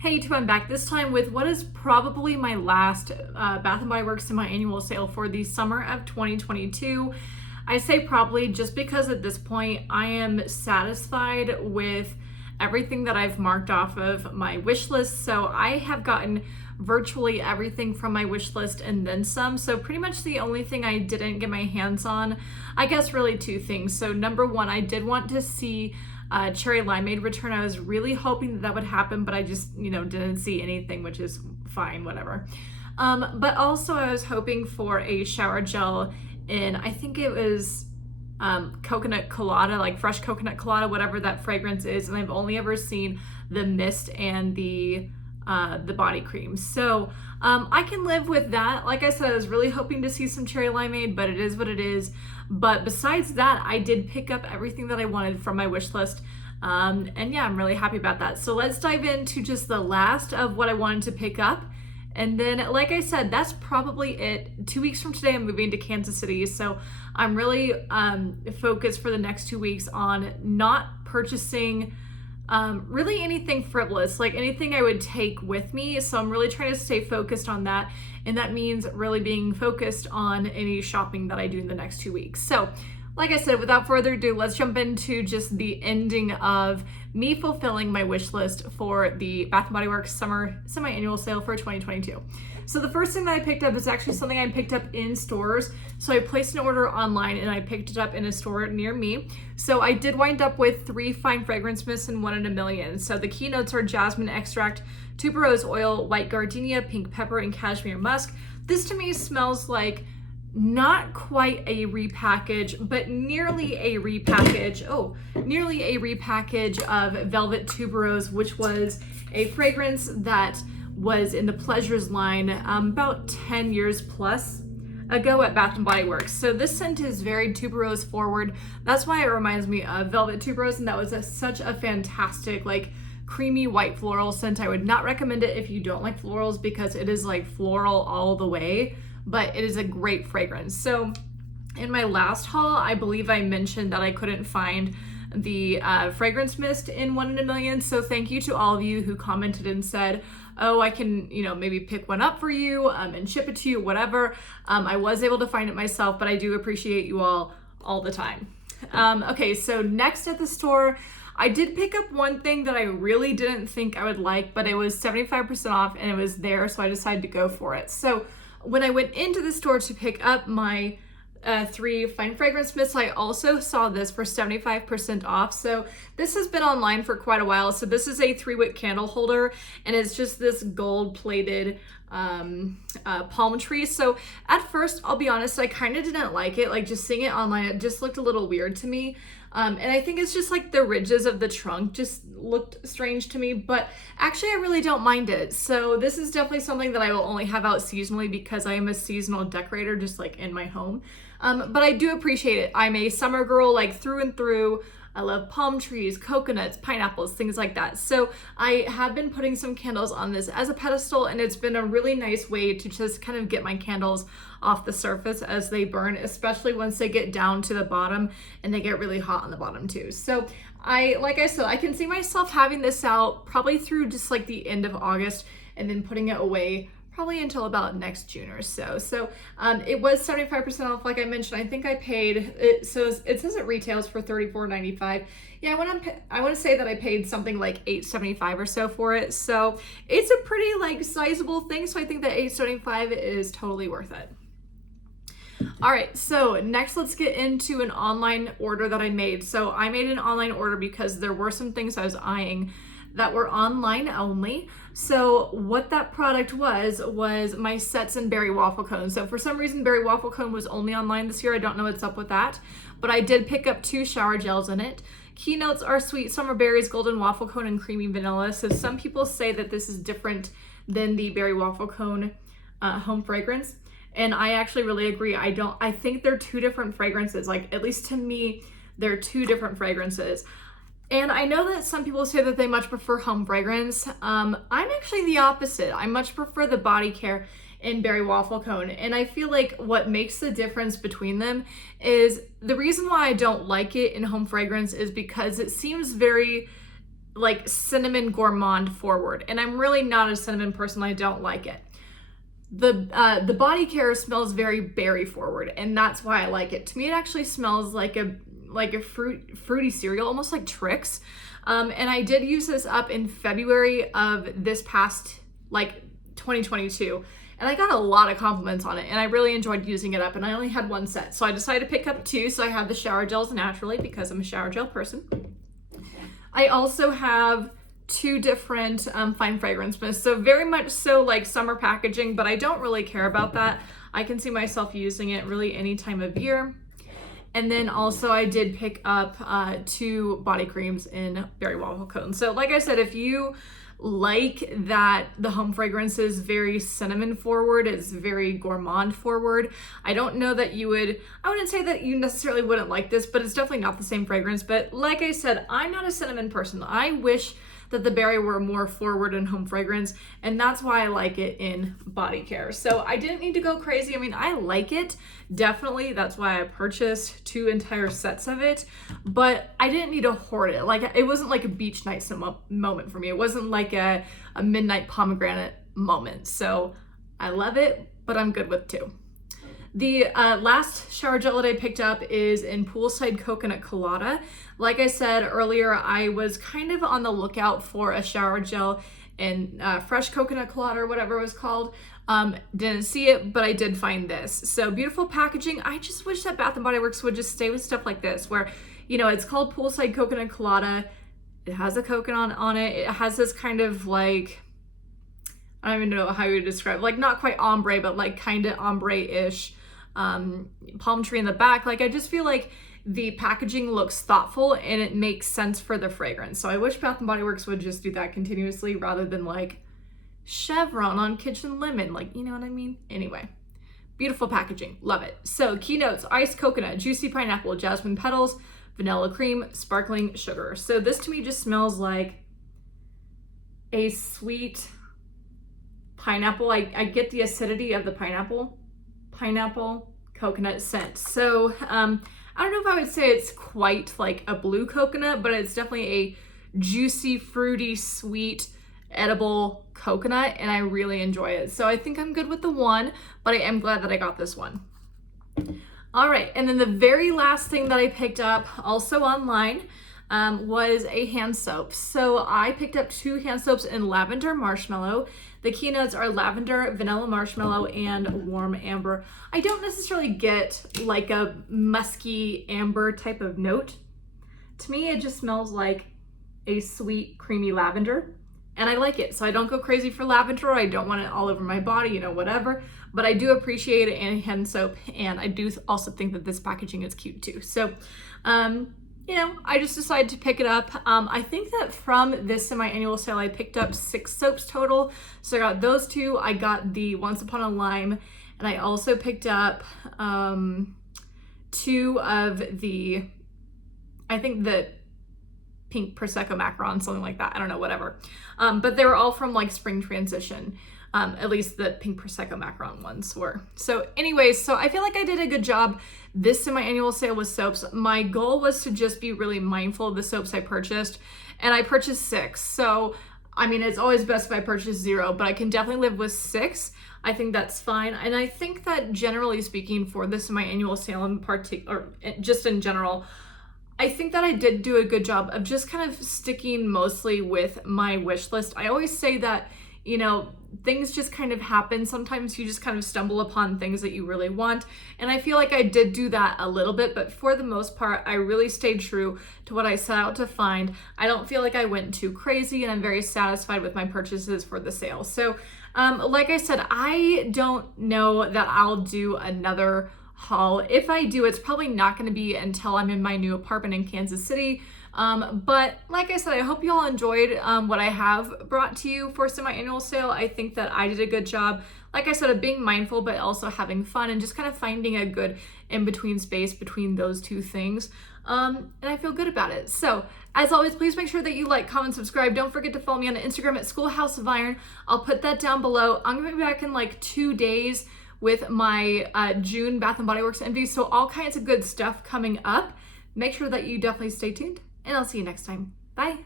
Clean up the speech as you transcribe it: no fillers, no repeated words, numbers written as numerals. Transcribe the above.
Hey, I'm back this time with what is probably my last Bath & Body Works semi-annual sale for the summer of 2022. I say probably just because at this point I am satisfied with everything that I've marked off of my wish list. So I have gotten virtually everything from my wish list and then some. So pretty much the only thing I didn't get my hands on, I guess really two things. So number one, I did want to see Cherry Limeade return. I was really hoping that would happen, but I just, didn't see anything, which is fine, whatever. But also I was hoping for a shower gel in, I think it was coconut colada, like fresh coconut colada, whatever that fragrance is. And I've only ever seen the mist and the body cream. So I can live with that. Like I said, I was really hoping to see some Cherry Limeade, but it is what it is. But besides that, I did pick up everything that I wanted from my wish list. And yeah, I'm really happy about that. So let's dive into just the last of what I wanted to pick up. And then, like I said, that's probably it. 2 weeks from today, I'm moving to Kansas City. So I'm really focused for the next 2 weeks on not purchasing really anything frivolous, like anything I would take with me. So I'm really trying to stay focused on that. And that means really being focused on any shopping that I do in the next 2 weeks. So like I said, without further ado, let's jump into just the ending of me fulfilling my wish list for the Bath & Body Works summer semi-annual sale for 2022. So the first thing that I picked up is actually something I picked up in stores. So I placed an order online and I picked it up in a store near me. So I did wind up with 3 fine fragrance mists and 1 in a million. So the keynotes are Jasmine extract, tuberose oil, white gardenia, pink pepper, and cashmere musk. This to me smells like not quite a repackage, but nearly a repackage. Oh, nearly a repackage of Velvet Tuberose, which was a fragrance that was in the Pleasures line about 10 years plus ago at Bath & Body Works. So this scent is very tuberose forward. That's why it reminds me of Velvet Tuberose, and that was such a fantastic, like, creamy white floral scent. I would not recommend it if you don't like florals because it is like floral all the way, but it is a great fragrance. So in my last haul, I believe I mentioned that I couldn't find the fragrance mist in 1 in a million. So thank you to all of you who commented and said, oh, I can, maybe pick one up for you and ship it to you, whatever. I was able to find it myself, but I do appreciate you all the time. Okay, so next at the store, I did pick up one thing that I really didn't think I would like, but it was 75% off and it was there, so I decided to go for it. So when I went into the store to pick up my 3 fine fragrance mists, I also saw this for 75% off. So this has been online for quite a while. So this is a 3-wick candle holder and it's just this gold plated palm tree. So at first, I'll be honest, I kind of didn't like it. Like just seeing it online, it just looked a little weird to me. And I think it's just like the ridges of the trunk just looked strange to me, but actually I really don't mind it. So this is definitely something that I will only have out seasonally because I am a seasonal decorator, just like in my home. But I do appreciate it. I'm a summer girl, like through and through. I love palm trees, coconuts, pineapples, things like that. So I have been putting some candles on this as a pedestal, and it's been a really nice way to just kind of get my candles off the surface as they burn, especially once they get down to the bottom and they get really hot on the bottom too. So like I said, I can see myself having this out probably through just like the end of August and then putting it away probably until about next June or so. So it was 75% off, like I mentioned. I think I paid it, so it says it retails for $34.95. Yeah, I want to say that I paid something like $8.75 or so for it. So it's a pretty like sizable thing. So I think that $8.75 is totally worth it. All right, so next let's get into an online order that I made. So I made an online order because there were some things I was eyeing that were online only. So what that product was my Sets and Berry Waffle Cone. So for some reason, Berry Waffle Cone was only online this year. I don't know what's up with that, but I did pick up 2 shower gels in it. Keynotes are Sweet Summer Berries, Golden Waffle Cone, and Creamy Vanilla. So some people say that this is different than the Berry Waffle Cone home fragrance. And I actually really agree. I think they're 2 different fragrances. Like, at least to me, they're 2 different fragrances. And I know that some people say that they much prefer home fragrance. I'm actually the opposite. I much prefer the body care in Berry Waffle Cone. And I feel like what makes the difference between them is the reason why I don't like it in home fragrance is because it seems very like cinnamon gourmand forward, and I'm really not a cinnamon person. I don't like it. The body care smells very berry forward, and that's why I like it. To me, it actually smells like a fruity cereal, almost like Trix. And I did use this up in February of this past, like 2022. And I got a lot of compliments on it, and I really enjoyed using it up, and I only had one set. So I decided to pick up two. So I have the shower gels naturally because I'm a shower gel person. I also have two different fine fragrance mists. So very much so like summer packaging, but I don't really care about that. I can see myself using it really any time of year. And then also I did pick up two body creams in berry waffle cone. So like I said, if you like that the home fragrance is very cinnamon forward, it's very gourmand forward, I don't know that you would, I wouldn't say that you necessarily wouldn't like this, but it's definitely not the same fragrance. But like I said, I'm not a cinnamon person. I wish that the berry were more forward in home fragrance, and that's why I like it in body care. So I didn't need to go crazy. I mean, I like it, definitely. That's why I purchased two entire sets of it, but I didn't need to hoard it. Like, it wasn't like a beach night moment for me. It wasn't like a midnight pomegranate moment. So I love it, but I'm good with two. The last shower gel that I picked up is in Poolside Coconut Colada. Like I said earlier, I was kind of on the lookout for a shower gel in Fresh Coconut Colada or whatever it was called. Didn't see it, but I did find this. So beautiful packaging. I just wish that Bath & Body Works would just stay with stuff like this where, you know, it's called Poolside Coconut Colada. It has a coconut on it. It has this kind of like, I don't even know how you would describe it. Like not quite ombre, but like kind of ombre-ish. Palm tree in the back. Like, I just feel like the packaging looks thoughtful and it makes sense for the fragrance. So I wish Bath & Body Works would just do that continuously rather than like chevron on kitchen lemon. Like, you know what I mean? Anyway, beautiful packaging. Love it. So keynotes: iced coconut, juicy pineapple, jasmine petals, vanilla cream, sparkling sugar. So this to me just smells like a sweet pineapple. I get the acidity of the pineapple coconut scent. So I don't know if I would say it's quite like a blue coconut, but it's definitely a juicy, fruity, sweet, edible coconut, and I really enjoy it. So I think I'm good with the one, but I am glad that I got this one. All right, and then the very last thing that I picked up also online was a hand soap. So I picked up two hand soaps in lavender marshmallow. The keynotes are lavender, vanilla marshmallow, and warm amber. I don't necessarily get like a musky amber type of note. To me, it just smells like a sweet, creamy lavender, and I like it. So I don't go crazy for lavender. I don't want it all over my body, you know, whatever. But I do appreciate it in hand soap, and I do also think that this packaging is cute too. So, you know, I just decided to pick it up. I think that from this semi-annual sale, I picked up 6 soaps total. So I got those two. I got the Once Upon a Lime, and I also picked up 2 of the, I think the pink Prosecco macaron, something like that. I don't know, whatever. But they were all from like Spring Transition. At least the pink Prosecco macaron ones were. So anyways, so I feel like I did a good job this semi-annual sale with soaps. My goal was to just be really mindful of the soaps I purchased, and I purchased 6. So, I mean, it's always best if I purchase 0, but I can definitely live with 6. I think that's fine. And I think that generally speaking for this semi-annual sale in particular, or just in general, I think that I did do a good job of just kind of sticking mostly with my wish list. I always say that, you know, things just kind of happen. Sometimes you just kind of stumble upon things that you really want. And I feel like I did do that a little bit, but for the most part, I really stayed true to what I set out to find. I don't feel like I went too crazy, and I'm very satisfied with my purchases for the sale. So, like I said, I don't know that I'll do another haul. If I do, it's probably not going to be until I'm in my new apartment in Kansas City. But like I said, I hope you all enjoyed what I have brought to you for semi-annual sale. I think that I did a good job, like I said, of being mindful, but also having fun and just kind of finding a good in-between space between those two things. And I feel good about it. So as always, please make sure that you like, comment, subscribe. Don't forget to follow me on Instagram at Schoolhouse of Iron. I'll put that down below. I'm going to be back in like 2 days with my June Bath & Body Works envy. So all kinds of good stuff coming up. Make sure that you definitely stay tuned, and I'll see you next time. Bye.